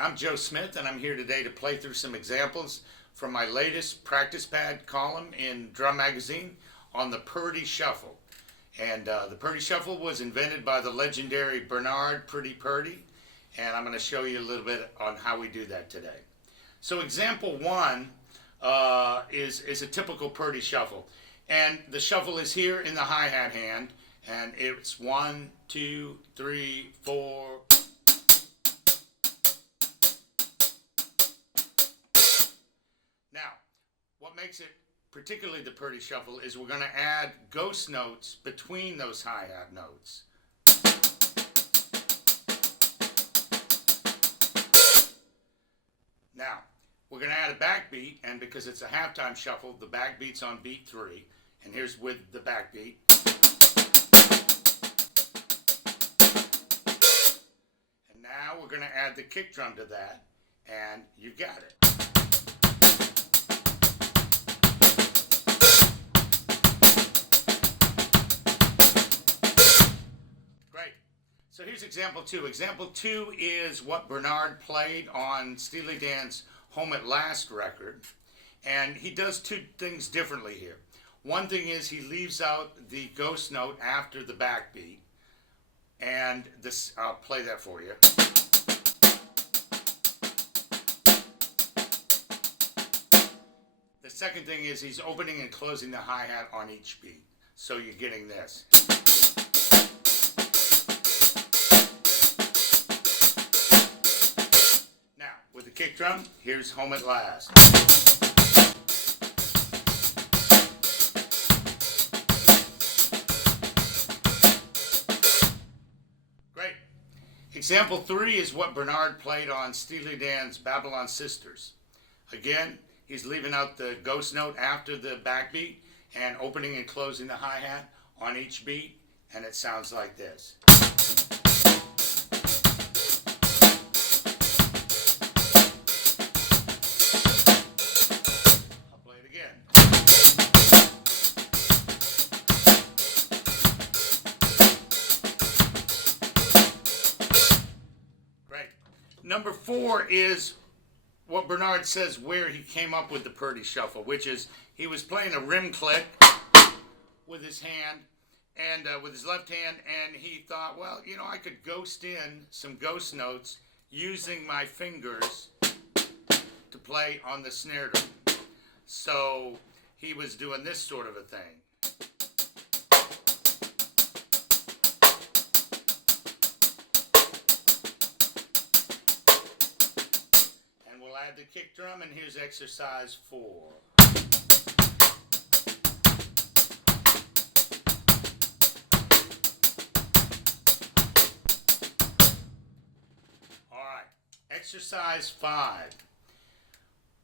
I'm Joe Smith, and I'm here today to play through some examples from my latest practice pad column in Drum Magazine on the Purdie Shuffle. And the Purdie Shuffle was invented by the legendary Bernard Purdie, and I'm going to show you a little bit on how we do that today. So example one is a typical Purdie Shuffle. And the shuffle is here in the hi-hat hand, and it's 1, 2, 3, 4. Now, what makes it particularly the Purdie Shuffle is we're going to add ghost notes between those hi-hat notes. Now, we're going to add a backbeat, and because it's a halftime shuffle, the backbeat's on beat 3, and here's with the backbeat. And now we're going to add the kick drum to that, and you got it. Great. So here's example 2. Example 2 is what Bernard played on Steely Dan's Home at Last record, and he does two things differently here. One thing is he leaves out the ghost note after the backbeat, and this, I'll play that for you. The second thing is he's opening and closing the hi-hat on each beat, so you're getting this. With the kick drum, here's Home at Last. Great. Example 3 is what Bernard played on Steely Dan's Babylon Sisters. Again, he's leaving out the ghost note after the backbeat and opening and closing the hi-hat on each beat, and it sounds like this. Number 4 is what Bernard says where he came up with the Purdie Shuffle, which is he was playing a rim click with his hand and with his left hand, and he thought, well, you know, I could ghost in some ghost notes using my fingers to play on the snare drum. So he was doing this sort of a thing. Add the kick drum, and here's exercise 4. Alright, exercise 5.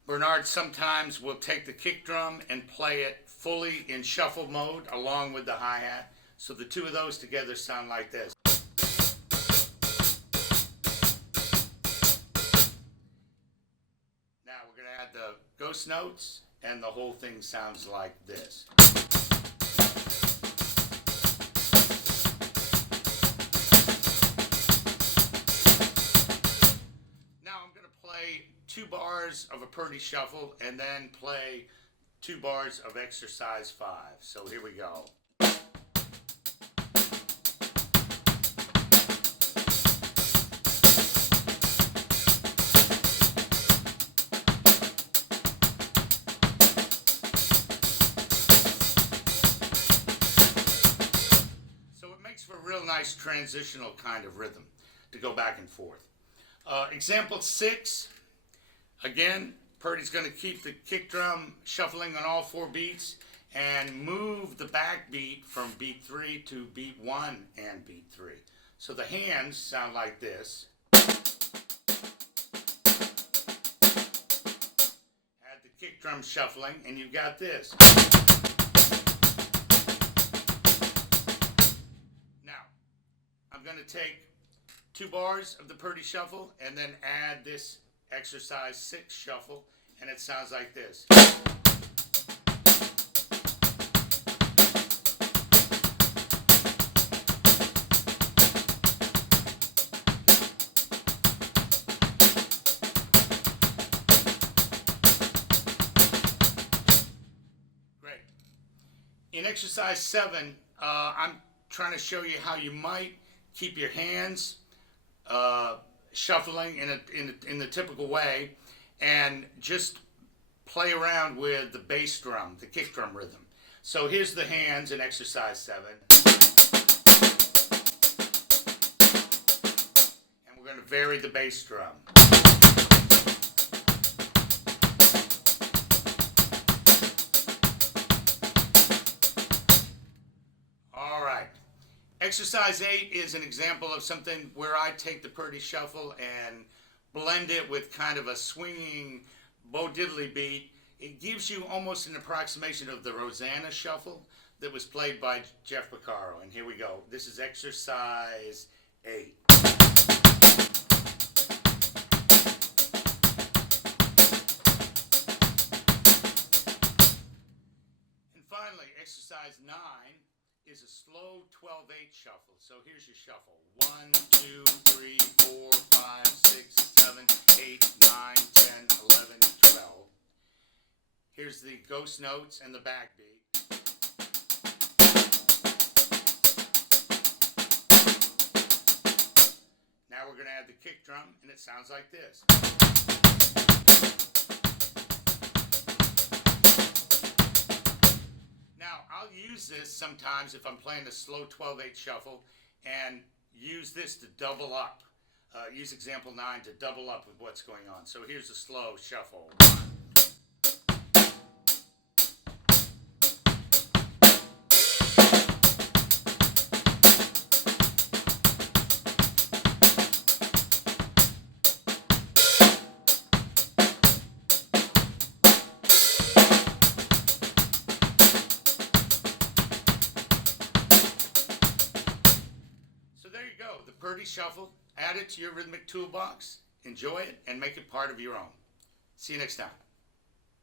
Bernard sometimes will take the kick drum and play it fully in shuffle mode along with the hi-hat. So the two of those together sound like this. Add the ghost notes, and the whole thing sounds like this. Now I'm going to play 2 bars of a Purdie Shuffle and then play 2 bars of exercise 5. So here we go. For a real nice transitional kind of rhythm to go back and forth. Example 6, again, Purdie's going to keep the kick drum shuffling on all 4 beats and move the backbeat from beat 3 to beat 1 and beat 3. So the hands sound like this. Add the kick drum shuffling, and you've got this. I'm going to take 2 bars of the Purdie Shuffle and then add this exercise 6 shuffle, and it sounds like this. In exercise 7, I'm trying to show you how you might keep your hands shuffling in the typical way, and just play around with the bass drum, the kick drum rhythm. So here's the hands in exercise 7. And we're going to vary the bass drum. All right. Exercise 8 is an example of something where I take the Purdie shuffle and blend it with kind of a swinging Bo Diddley beat. It gives you almost an approximation of the Rosanna shuffle that was played by Jeff Porcaro. And here we go. This is exercise 8. And finally, exercise 9 is a slow 12-8 shuffle. So here's your shuffle. 1, 2, 3, 4, 5, 6, 7, 8, 9, 10, 11, 12. Here's the ghost notes and the backbeat. Now we're going to add the kick drum, and it sounds like this. Now, I'll use this sometimes if I'm playing a slow 12-8 shuffle, and use this to double up. Use example 9 to double up with what's going on. So here's the slow shuffle. 1. The Purdie Shuffle. Add it to your rhythmic toolbox. Enjoy it and make it part of your own. See you next time.